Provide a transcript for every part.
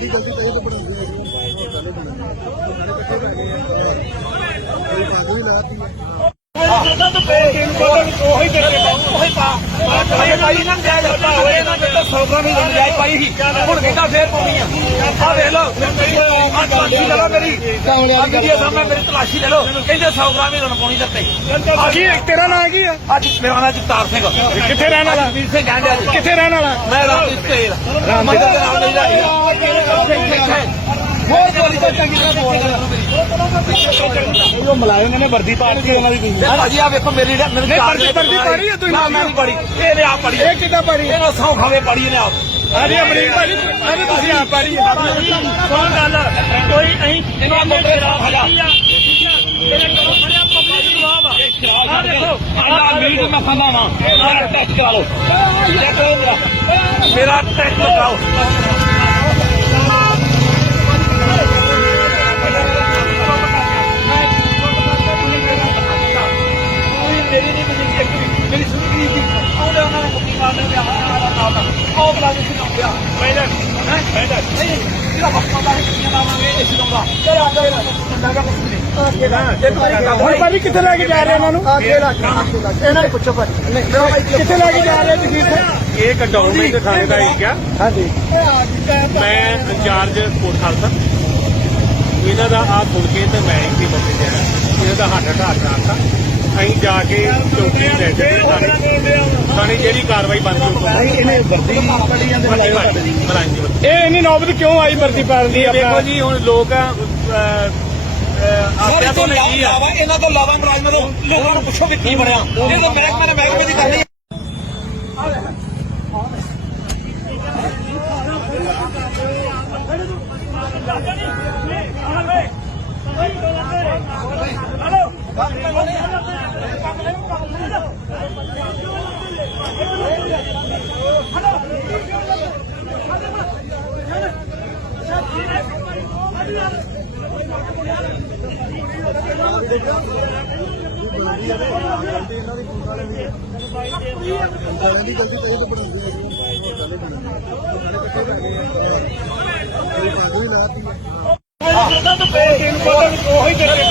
ਗਾਲਾਂ ਦੀ ਤਾਂ ਇਹ ਤਾਂ ਬਣਾਉਂਦੇ ਆ ਜੀ ਉਹ ਬਣਾਉਂਦੇ ਇਕੱਠੇ ਬੈ ਗਏ ਆ ਕੋਈ ਬਾਦੂ ਹੀ ਲਾਤੀ ਹੈ ਉਹੀ ਤੇਰੇ ਉਹੀ ਪਾ। ਮੈਂ ਭਾਈ ਨਾ ਜਾਇ ਲੱਗਾ ਹੋਏ ਇਹਨਾਂ ਨੇ ਤਾਂ 100 ਗ੍ਰਾਮ ਹੀ ਜਾਇ ਪਾਈ ਸੀ ਹੁਣ ਕਹਿੰਦਾ ਫੇਰ ਪਾਉਣੀ ਆ ਆ ਵੇਖ ਲਓ ਆ ਤਲਾਸ਼ੀ ਲੈ ਲਓ ਮੇਰੀ ਆ ਵੀਡੀਓ ਸਾਹਮਣੇ ਮੇਰੀ ਤਲਾਸ਼ੀ ਲੈ ਲਓ ਕਹਿੰਦੇ 100 ਗ੍ਰਾਮ ਹੀ ਪਾਉਣੀ ਦਿੱਤੇ ਕੀ ਤੇਰਾ ਨਾਂ ਕੀ ਆ। ਅੱਜ ਮੇਰਾ ਨਾਮ ਜਗਤਾਰ ਸਿੰਘ ਕਿੱਥੇ ਰਹਿਣ ਵਾਲਾ? ਵੀਰ ਸਿੰਘ ਕਹਿੰਦੇ ਅੱਜ ਕਿੱਥੇ ਰਹਿਣ ਵਾਲਾ? ਮੈਂ ਰਾਤ ਇਸ ਤੇ ਮਦਦ ਦੇ ਨਾਲ ਨਹੀਂ ਹੋਰ ਜੋਲੀ ਤਾਂ ਚੰਗੀ ਤਰ੍ਹਾਂ ਬੋਲ ਉਹ ਮਲਾਇਮ ਨੇ ਵਰਦੀ ਪਾ ਕੇ ਉਹਨਾਂ ਦੀ ਰਿਹਾ ਭਾਜੀ ਆ ਵੇਖੋ ਮੇਰੀ ਮੇਰੀ ਨਹੀਂ, ਵਰਦੀ- ਵਰਦੀ ਪਾੜੀ ਆ ਤੁਸੀਂ? ਨਾ ਮੈਂ ਨਹੀਂ ਪੜੀ ਇਹ ਨੇ ਆਪ ਪੜੀ ਇਹ ਕਿੱਦਾਂ ਪੜੀ ਇਹਨਾਂ ਸੌ ਖਾਵੇ ਪੜੀ ਇਹਨੇ ਆਪ। ਅਰੇ ਅਮਰੀਕ ਭਾਜੀ ਅਰੇ ਤੁਸੀਂ ਆਪ ਪੜੀ ਕੌਣ ਗੱਲ ਕੋਈ ਅਹੀਂ ਇਹਨਾਂ ਨੂੰ ਖਰਾਬ ਹੈਗਾ ਤੇਰੇ ਕੋਲ ਖੜਿਆ ਪਬਲਿਕ ਜਵਾਬ ਆ। ਆ ਦੇਖੋ ਆਹ ਮੀਟ ਮੈਂ ਖਾਂਦਾ ਵਾਂ। ਮੇਰਾ ਟੈਸਟ ਕਰਾ ਲਓ। ਮੇਰਾ ਟੈਸਟ ਕਰਾਓ ਮੇਰੀ ਨਹੀਂ ਮੇਰੀ ਇੱਕ ਵੀ ਮੇਰੀ ਸੁਣੀ ਨਹੀਂ ਸੀ ਉਹਦੇ ਉਹਨਾਂ ਨੇ ਮੁੱਕੀ ਮਾਰਨੇ ਤੇ ਆਹ ਨਾਲ ਨਾਲ ਉਹ ਬਲਾ ਦੇ ਸੀ ਪਿਆ ਪਹਿਲਾਂ ਹੈ ਪਹਿਲਾਂ ਨਹੀਂ ਇਹਦਾ ਹੱਥਾਂ ਦਾ ਕਿੰਨੀਆਂ ਲਾਵਾਂਗੇ ਇਸ ਨੂੰ ਤੇ ਆ ਜਾ ਇਹਨਾਂ ਦਾ ਕੁਝ ਨਹੀਂ ਇਹ ਤਾਂ ਹੁਣ ਭਾਜੀ ਕਿੱਥੇ ਲੈ ਕੇ ਜਾ ਰਹੇ ਇਹਨਾਂ ਨੂੰ? ਅੱਗੇ ਲੱਗ ਇਹਨਾਂ ਨੇ ਪੁੱਛੋ ਭਾਜੀ। ਨਹੀਂ ਮੇਰਾ ਭਾਈ ਕਿੱਥੇ ਲੈ ਕੇ ਜਾ ਰਹੇ ਤੁਸੀਂ ਇੱਥੇ? ਇਹ ਕੰਟੋਨਮੈਂਟ ਥਾਣੇ ਦਾ ਏਰੀਆ ਹਾਂਜੀ। ਮੈਂ ਇੰਚਾਰਜ ਖਾਲਸਾ। ਇਹਨਾਂ ਦਾ ਆ ਸੁਣ ਕੇ ਤੇ ਮੈਂ ਇੱਥੇ ਬੰਦੇ ਜਾਣਾ ਇਹਨਾਂ ਦਾ ਹੱਥ ਢਾਹ ਕਰਾਤਾ ਅਸੀਂ ਜਾ ਕੇ ਚੌਕੀ ਲੈ ਕੇ ਥਾਣੇ ਜਿਹੜੀ ਕਾਰਵਾਈ ਬਣਦੀ ਉਹ ਭਾਈ ਇਹਨੇ ਵਰਦੀ ਪੜੀ ਜਾਂਦੇ ਇਹ ਇੰਨੀ ਨੌਬਤ ਕਿਉਂ ਆਈ ਵਰਦੀ ਪਾਉਣ ਦੀ ਦੇਖੋ ਜੀ ਹੁਣ ਲੋਕ ਆਪਿਆਂ ਤੋਂ ਨਹੀਂ ਆ। ਇਹਨਾਂ ਤੋਂ ਲਾਵਾ ਮੁਲਾਜ਼ਮਾਂ ਤੋਂ। ਲੋਕਾਂ ਨੂੰ ਪੁੱਛੋ ਕਿ ਕੀ ਬਣਿਆ। ਇਹ ਤਾਂ ਮਹਿਕਮੇ ਨੇ ਮਹਿਕਮੇ ਦੀ ਕਰਨੀ ਗਾਲਾਂ ਦੀ ਗਲਤੀ ਤਾਂ ਇਹ ਤਾਂ ਬਣਾਉਂਦੇ ਆ ਜੀ ਉਹ ਗੱਲ ਬਣਾਉਂਦੇ ਆ ਹੀ। ਲਾਤੀ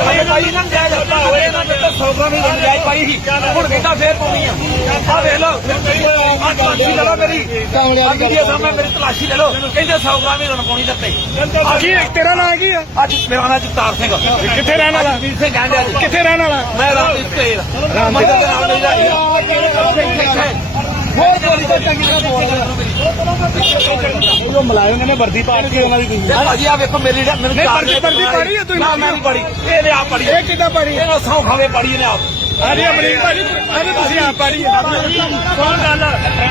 ਮੈਂ ਭਾਈ ਨਾ ਜਾਇ ਲੱਗਾ ਹੋਏ ਇਹਨਾਂ ਨੇ ਤਾਂ 100 ਗ੍ਰਾਮ ਹੀ ਜਾਇ ਪਾਈ ਸੀ ਹੁਣ ਕਹਿੰਦਾ ਫੇਰ ਪਾਉਣੀ ਆ। ਆ ਵੇਖ ਲਓ ਆ ਤਲਾਸ਼ੀ ਲੈ ਲਓ ਮੇਰੀ। ਆ ਵੀਡੀਓ ਸਾਹਮਣੇ ਮੇਰੀ ਤਲਾਸ਼ੀ ਲੈ ਲਓ। ਕਹਿੰਦੇ 100 ਗ੍ਰਾਮ ਹੀ ਪਾਉਣੀ ਦਿੱਤੇ। ਕੀ ਤੇਰਾ ਨਾਂ ਕੀ ਆ? ਅੱਜ ਮੇਰਾ ਨਾਮ ਜਗਤਾਰ ਸਿੰਘ ਕਿੱਥੇ ਰਹਿਣ ਵਾਲਾ? ਵੀਰ ਸਿੰਘ ਕਹਿੰਦੇ ਕਿੱਥੇ ਰਹਿਣ ਵਾਲਾ? ਮੈਂ ਇਸ ਤੇ ਮਦਦ ਦੇ। ਨਾਲ ਨਹੀਂ ਰਿਹਾ ਉਹ ਮਲਾਇਮ ਨੇ ਵਰਦੀ ਪਾ ਕੇ ਉਹਨਾਂ ਦੀ ਇਹ ਭਾਜੀ ਆ ਵੇਖੋ ਮੇਰੀ ਮੇਰੀ ਨਹੀਂ, ਵਰਦੀ- ਵਰਦੀ ਪਾੜੀ ਆ ਤੁਸੀਂ? ਨਾ ਮੈਂ ਨਹੀਂ ਪੜੀ ਇਹ ਨੇ ਆਪ ਪੜੀ ਇਹ ਕਿੱਦਾਂ ਪੜੀ ਇਹਨਾਂ ਸੌ ਖਾਵੇ ਪੜੀ ਇਹਨੇ ਆਪ। ਅਰੇ ਅਮਰੀਕ ਭਾਜੀ ਅਰੇ ਤੁਸੀਂ ਆਪ ਪੜੀ ਕੌਣ ਗੱਲ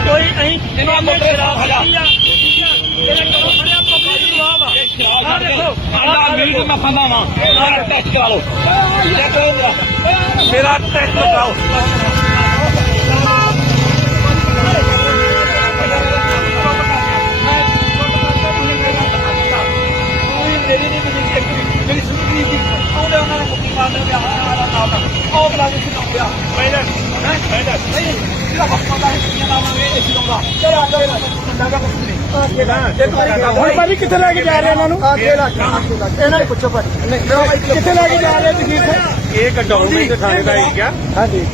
ਕੋਈ ਅਹੀਂ ਇਹਨਾਂ ਨੂੰ ਖਰਾਬ ਹੈਗਾ ਤੇਰੇ ਕੋਲ ਖੜਿਆ ਪਬਲਿਕ ਜਵਾਬ ਆ। ਦੇਖੋ ਆਹ ਮੀਟ ਮੈਂ ਖਾਂਦਾ ਵਾਂ ਮੇਰਾ ਟੈਸਟ ਕਰਾ ਲਓ। ਮੇਰਾ ਟੈਸਟ ਕਰਾਓ। ਪਹਿਲਾਂ ਹੈ ਪਹਿਲਾਂ ਨਹੀਂ ਇਹਦਾ ਹੱਥਾਂ ਦਾ ਕਿੰਨੀਆਂ ਲਾਵਾਂਗੇ ਇਸ ਨੂੰ ਤੇ ਆ ਜਾ ਇਹਨਾਂ ਦਾ ਨਹੀਂ ਇਹ ਤਾਂ ਹੁਣ ਭਾਜੀ ਕਿੱਥੇ ਲੈ ਕੇ ਜਾ ਰਹੇ ਇਹਨਾਂ ਨੂੰ? ਅੱਗੇ ਲੱਗ ਇਹਨਾਂ ਨੇ ਪੁੱਛੋ ਭਾਜੀ। ਨਹੀਂ ਮੇਰਾ ਭਾਈ ਕਿੱਥੇ ਲੈ ਕੇ ਜਾ ਰਹੇ ਤੁਸੀਂ ਇੱਥੇ? ਇਹ ਕੰਟੋਨਮੈਂਟ ਥਾਣੇ ਦਾ ਏਰੀਆ ਹਾਂਜੀ।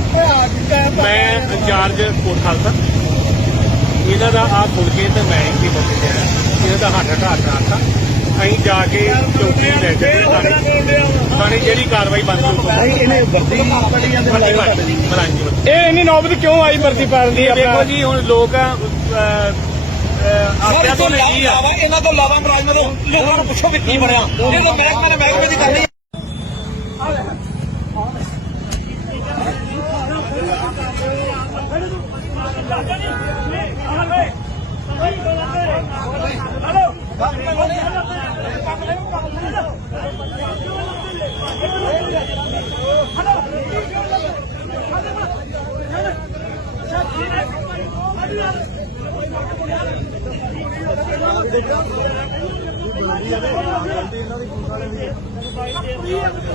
ਮੈਂ ਇੰਚਾਰਜ ਖਾਲਸਾ। ਇਹਨਾਂ ਦਾ ਆ ਸੁਣ ਕੇ ਤੇ ਮੈਂ ਇੱਥੇ ਬੰਦੇ ਜਾਣਾ ਇਹਨਾਂ ਦਾ ਹੱਥ ਢਾਹ ਕਰਾਤਾ ਅਸੀਂ ਜਾ ਕੇ ਚੌਕੀ ਲੈ ਕੇ ਥਾਣੇ। ਥਾਣੇ ਜਿਹੜੀ ਕਾਰਵਾਈ ਬਣਦੀ ਉਹ ਭਾਈ ਇਹਨੇ ਵਰਦੀ ਪੜੀ ਜਾਂਦੇ ਮਲਾਈ ਇਹ ਇੰਨੀ ਨੌਬਤ ਕਿਉਂ ਆਈ ਵਰਦੀ ਪਾਉਣ ਦੀ ਦੇਖੋ ਜੀ ਹੁਣ ਲੋਕ ਆਪਿਆਂ ਤੋਂ ਨਹੀਂ ਆ। ਇਹਨਾਂ ਤੋਂ ਲਾਵਾ ਮੁਲਾਜ਼ਮਾਂ ਤੋਂ ਲੋਕਾਂ ਨੂੰ ਪੁੱਛੋ ਕਿ ਕੀ ਬਣਿਆ। ਇਹ ਤਾਂ ਮਹਿਕਮੇ ਨੇ ਮਹਿਕਮੇ ਦੀ ਕਰਨੀ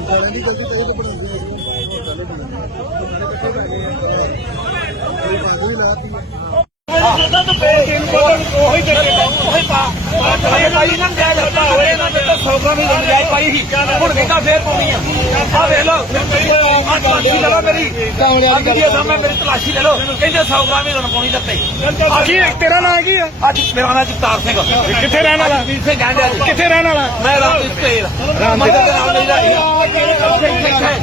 ਗਾਲਾਂ ਦੀ ਗਲਤੀ ਤਾਂ ਤਾਂ ਅਜੇ ਪਾਈ ਨਾ ਜਾਇਜ਼ ਹੱਤਾ ਹੋਏ ਇਹਨਾਂ ਨੇ ਤਾਂ 100 ਗ੍ਰਾਮ ਹੀ ਜਾਇਜ਼ ਪਾਈ ਸੀ ਹੁਣ ਕਿਤਾ ਫੇਰ ਪਾਉਣੀ ਆ ਆ ਵੇਖ ਲਓ ਆ ਤਲਾਸ਼ੀ ਲੈ ਲਓ ਮੇਰੀ ਆ ਵੀਡੀਓ ਸਾਹਮਣੇ ਮੇਰੀ ਤਲਾਸ਼ੀ ਲੈ ਲਓ ਕਹਿੰਦੇ 100 ਗ੍ਰਾਮ ਹੀ ਤੁਹਾਨੂੰ ਪਾਉਣੀ ਦਿੱਤੇ ਕੀ ਤੇਰਾ ਨਾਂ ਕੀ ਆ ਅੱਜ ਮੇਰਾ ਨਾਮ ਜਗਤਾਰ ਸਿੰਘ ਕਿੱਥੇ ਰਹਿਣ ਵਾਲਾ? ਵੀਰ ਸਿੰਘ ਅੱਜ ਕਿੱਥੇ ਰਹਿਣ ਵਾਲਾ? ਮੈਂ ਰਾਤ ਸਟੇਲ ਮਦਦ ਦੇ ਨਾਲ ਨਹੀਂ ਰਹੀ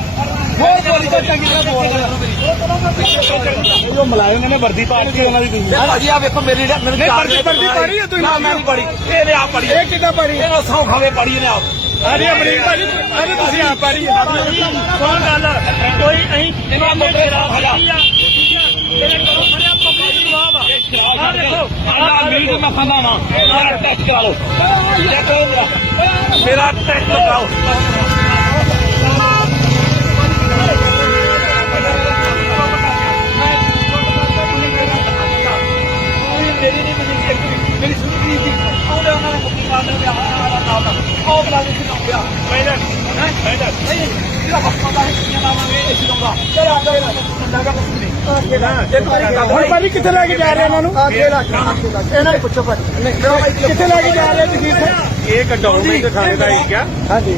ਬਹੁਤ ਬੋਲੀ ਤਾਂ ਚੰਗੀ ਤਰ੍ਹਾਂ ਬੋਲ। ਜੋ ਮਲਾਜ਼ਮ ਨੇ ਵਰਦੀ ਪਾ ਕੇ ਉਹਨਾਂ ਦੀ ਤੁਸੀਂ ਯਾਰ ਭਾਜੀ ਆ ਵੇਖੋ ਮੇਰੀ ਮੇਰੇ ਨਹੀਂ, ਵਰਦੀ- ਵਰਦੀ ਪਾੜੀ ਹੈ ਤੁਸੀਂ? ਨਾ ਮੈਂ ਨਹੀਂ ਪੜੀ ਇਹਨੇ ਆਪ ਪੜੀ ਇਹ ਕਿੱਦਾਂ ਪੜੀ ਇਹਨੂੰ ਸੌ ਖਾਵੇ ਪੜੀ ਇਹਨੇ ਆਪ ਅਰੇ ਅਮਰੀਕ ਭਾਜੀ ਅਰੇ ਤੁਸੀਂ ਆਪ ਪਾੜੀ ਕੌਣ ਗੱਲ ਕੋਈ ਅਹੀਂ ਇਹਨਾਂ ਨੂੰ ਖਰਾਬ ਹੋ ਜਾ ਤੇਰੇ ਕੋਲ ਖੜਿਆ ਪਬਲਿਕ ਜਵਾਬ ਆ ਆ ਦੇਖੋ ਆਹ ਮੀਟ ਮੈਂ ਖਾਂਦਾ ਵਾਂ ਮੇਰਾ ਟੈਸਟ ਕਰਾ ਲਓ ਚੈੱਕ ਕਰੋ ਮੇਰਾ ਮੇਰਾ ਟੈਸਟ ਕਰਾਓ ਮੇਰੀ ਨਹੀਂ ਮੇਰੀ ਇੱਕ ਵੀ ਮੇਰੀ ਸੁਣੀ ਨਹੀਂ ਸੀ ਉਹਦੇ ਉਹਨਾਂ ਨੇ ਮੁੱਕੀ ਮਾਰ ਲਿਆ ਆਹ ਨਾਮ ਦਾ ਉਹ ਬਲਾ ਦੇ ਸੀ ਪਿਆ ਪਹਿਲਾਂ ਹੈ ਪਹਿਲਾਂ ਨਹੀਂ ਇਹਦਾ ਹੱਥਾਂ ਦਾ ਕਿੰਨਾ ਲਾਵਾਂਗੇ ਇਹ ਸਿਰੋਂਗਾ ਚਲ ਆ ਜਾ ਇਹਨਾਂ ਦਾ ਕਾ ਕੁਝ ਨਹੀਂ ਇਹ ਤਾਂ ਗੱਲ ਹੁਣ ਭਾਜੀ ਕਿੱਥੇ ਲੈ ਕੇ ਜਾ ਰਹੇ ਉਹਨਾਂ ਨੂੰ? ਇਹਨਾਂ ਨੇ ਪੁੱਛੋ ਭਾਜੀ। ਕਿੱਥੇ ਲੈ ਕੇ ਜਾ ਰਹੇ ਤੁਸੀਂ ਇੱਥੇ? ਇਹ ਕੰਟਰੋਲਮੈਂਟ ਥਾਣੇ ਦਾ ਏਰੀਆ ਹਾਂਜੀ।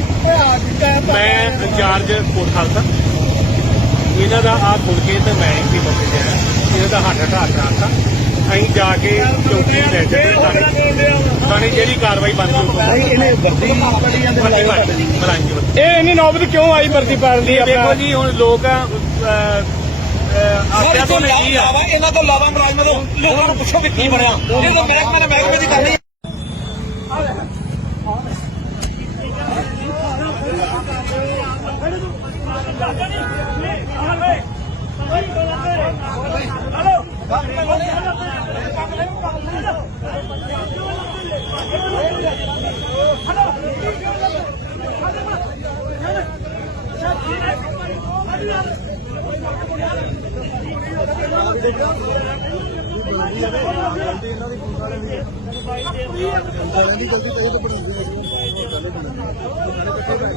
ਮੈਂ ਇੰਚਾਰਜ ਕੋਟ ਖਾਲਸਾ ਇਹਨਾਂ ਦਾ ਆ ਸੁਣ ਕੇ ਤੇ ਮੈਂ ਇੱਥੇ ਮੌਕੇ ਤੇ ਆਇਆ ਇਹਨਾਂ ਦਾ ਹੱਥ ਹਟਾ ਕਰਾਤਾ ਅਸੀਂ ਜਾ ਕੇ ਚੌਕੀ ਲੈ ਚੱਲੇ ਥਾਣੇ ਥਾਣੇ ਜਿਹੜੀ ਕਾਰਵਾਈ ਬਣਦੀ ਉਹ ਭਾਈ ਇਹਨੇ ਵਰਦੀ ਪੜੀ ਜਾਂਦੇ ਦੀ। ਮਲਾਈ ਇਹ ਇੰਨੀ ਨੌਬਤ ਕਿਉਂ ਆਈ ਵਰਦੀ ਪਾਉਣ ਦੀ ਦੇਖੋ ਜੀ ਹੁਣ ਲੋਕ ਆਪਿਆ ਤੋਂ ਨਹੀਂ ਆ ਇਹਨਾਂ ਤੋਂ ਲਾਵਾ ਮੁਲਾਜ਼ਮਾਂ ਤੋਂ ਲੋਕਾਂ ਨੂੰ ਪੁੱਛੋ ਕਿ ਕੀ ਬਣਿਆ ਇਹ ਤਾਂ ਮਹਿਕਮੇ ਨੇ ਮਹਿਕਮੇ ਦੀ ਕਰਨੀ ਨਹੀਂ ਜਲਦੀ ਚਾਹੀਏ ਤਾਂ ਬਣਾਉਂਦੇ ਆ ਜੀ ਚੱਲੇ ਬਣਾਉਂਦੇ ਆ ਇਕੱਠੇ ਪੈ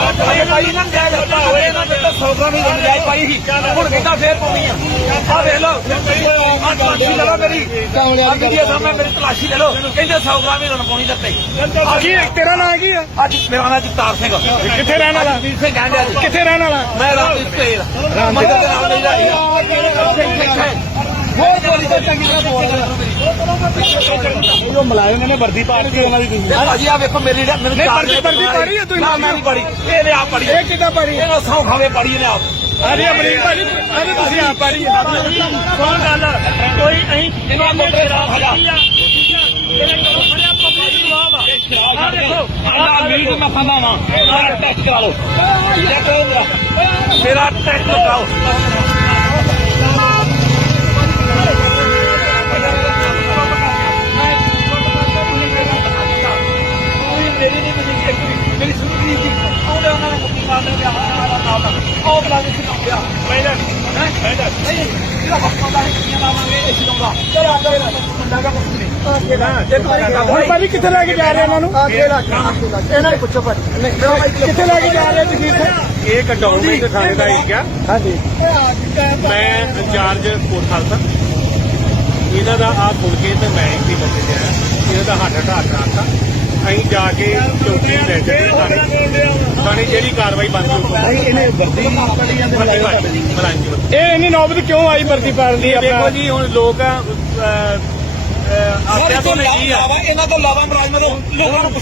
ਪਾ ਅਜੇ ਪਾਈ ਨਾ ਜਾਇਜ਼ ਹੱਤਾ ਹੋਏ ਇਹਨਾਂ ਨੇ ਤਾਂ 100 ਗ੍ਰਾਮ ਹੀ ਜਾਇਜ਼ ਪਾਈ ਸੀ ਹੁਣ ਕਿਤਾ ਫੇਰ ਪਾਉਣੀ ਆ ਆ ਵੇਖ ਲਓ ਆ ਤਲਾਸ਼ੀ ਲੈ ਲਓ ਮੇਰੀ ਆ ਵੀਡੀਓ ਸਾਹਮਣੇ ਮੇਰੀ ਤਲਾਸ਼ੀ ਲੈ ਲਓ ਕਹਿੰਦੇ 100 ਗ੍ਰਾਮ ਹੀ ਤੁਹਾਨੂੰ ਪਾਉਣੀ ਦਿੱਤੇ ਕੀ ਤੇਰਾ ਨਾਂ ਕੀ ਆ ਅੱਜ ਮੇਰਾ ਨਾਮ ਜਗਤਾਰ ਸਿੰਘ ਕਿੱਥੇ ਰਹਿਣ ਵਾਲਾ? ਸਿੰਘ ਕਹਿੰਦੇ ਅੱਜ ਕਿੱਥੇ ਰਹਿਣ ਵਾਲਾ? ਮੈਂ ਰਾਤ ਸਟੇਲ ਮਦਦ ਦੇ ਨਾਲ ਨਹੀਂ ਰਹੀ ਬਹੁਤ ਬੋਲੀ ਤਾਂ ਚੰਗੀ ਤਰ੍ਹਾਂ ਬੋਲ ਜੋ ਮਲਾਜ਼ਮ ਨੇ ਵਰਦੀ ਪਾ ਕੇ ਉਹਨਾਂ ਦੀ ਤੁਸੀਂ। ਭਾਜੀ ਆ ਵੇਖੋ ਮੇਰੀ ਮੇਰੇ ਨਹੀਂ, ਵਰਦੀ- ਵਰਦੀ ਪਾੜੀ ਹੈ ਤੁਸੀਂ? ਨਾ ਮੈਂ ਨਹੀਂ ਪੜੀ ਇਹਨੇ ਆਪ ਪੜੀ ਇਹ ਕਿੱਦਾਂ ਪੜੀ ਇਹਨੂੰ ਸੌ ਖਾਵੇ ਪੜੀ ਇਹਨੇ ਆਪ ਅਰੇ ਅਮਰੀਕ ਭਾਜੀ ਅਰੇ ਤੁਸੀਂ ਆਪ ਪਾੜੀ ਕੌਣ ਗੱਲ। ਕੋਈ ਅਹੀਂ ਇਹਨਾਂ ਨੂੰ ਖਰਾਬ ਹੋ ਜਾ ਤੇਰੇ ਕੋਲ ਖੜਿਆ ਪਬਲਿਕ ਜਵਾਬ ਆ। ਆ। ਦੇਖੋ ਆਹ ਮੀਟ ਮੈਂ ਖਾਂਦਾ ਵਾਂ ਮੇਰਾ ਟੈਸਟ ਕਰਾ ਲਓ। ਮੇਰਾ ਟੈਸਟ ਕਰਾਓ। ਦਾ ਦੇ ਦਾ ਆ ਇਹਨਾਂ ਦਾ ਇਹ ਤਾਂ ਗੱਲ ਹੁਣ ਭਾਜੀ ਕਿੱਥੇ ਲੈ ਕੇ ਜਾ ਰਹੇ ਉਹਨਾਂ ਨੂੰ? ਅੱਗੇ ਲੱਗ ਅੱਗੇ ਲੱਗ ਇਹਨਾਂ ਨੇ ਪੁੱਛੋ ਭਾਜੀ ਨਹੀਂ ਮੇਰਾ ਮਾਈਕ ਕਿੱਥੇ ਲੈ ਕੇ ਜਾ ਰਹੇ ਤੁਸੀਂ ਇੱਥੇ? ਇਹ ਕੰਟਰੋਲਮੈਂਟ ਥਾਣੇ ਦਾ ਏਰੀਆ। ਹਾਂਜੀ। ਮੈਂ ਇੰਚਾਰਜ ਕੋਟ ਖਾਲਸਾ। ਇਹਨਾਂ ਦਾ ਆ ਸੁਣ ਕੇ ਤੇ ਮੈਂ ਇੱਥੇ ਮੌਕੇ ਤੇ ਆਇਆ। ਇਹਨਾਂ ਦਾ ਹੱਥ ਹਟਾ ਕਰਾਤਾ ਅਸੀਂ ਜਾ ਕੇ ਚੌਕੀ ਲੈ ਚੱਲੇ ਥਾਣੇ। ਥਾਣੇ ਜਿਹੜੀ ਕਾਰਵਾਈ ਬਣਦੀ ਉਹ ਭਾਈ ਇਹਨੇ ਵਰਦੀ ਜਾਂਦੇ। ਮਲਾਈ ਇਹ ਇੰਨੀ ਨੌਬਤ ਕਿਉਂ ਆਈ ਵਰਦੀ ਪਾਉਣ ਦੀ ਦੇਖੋ ਜੀ ਹੁਣ ਲੋਕ ਆਪਿਆ ਤੋਂ ਨਹੀਂ ਕੀ ਆ? ਇਹਨਾਂ ਤੋਂ ਲਾਵਾ ਮੁਲਾਜ਼ਮਾਂ ਤੋਂ ਲੋਕਾਂ ਨੂੰ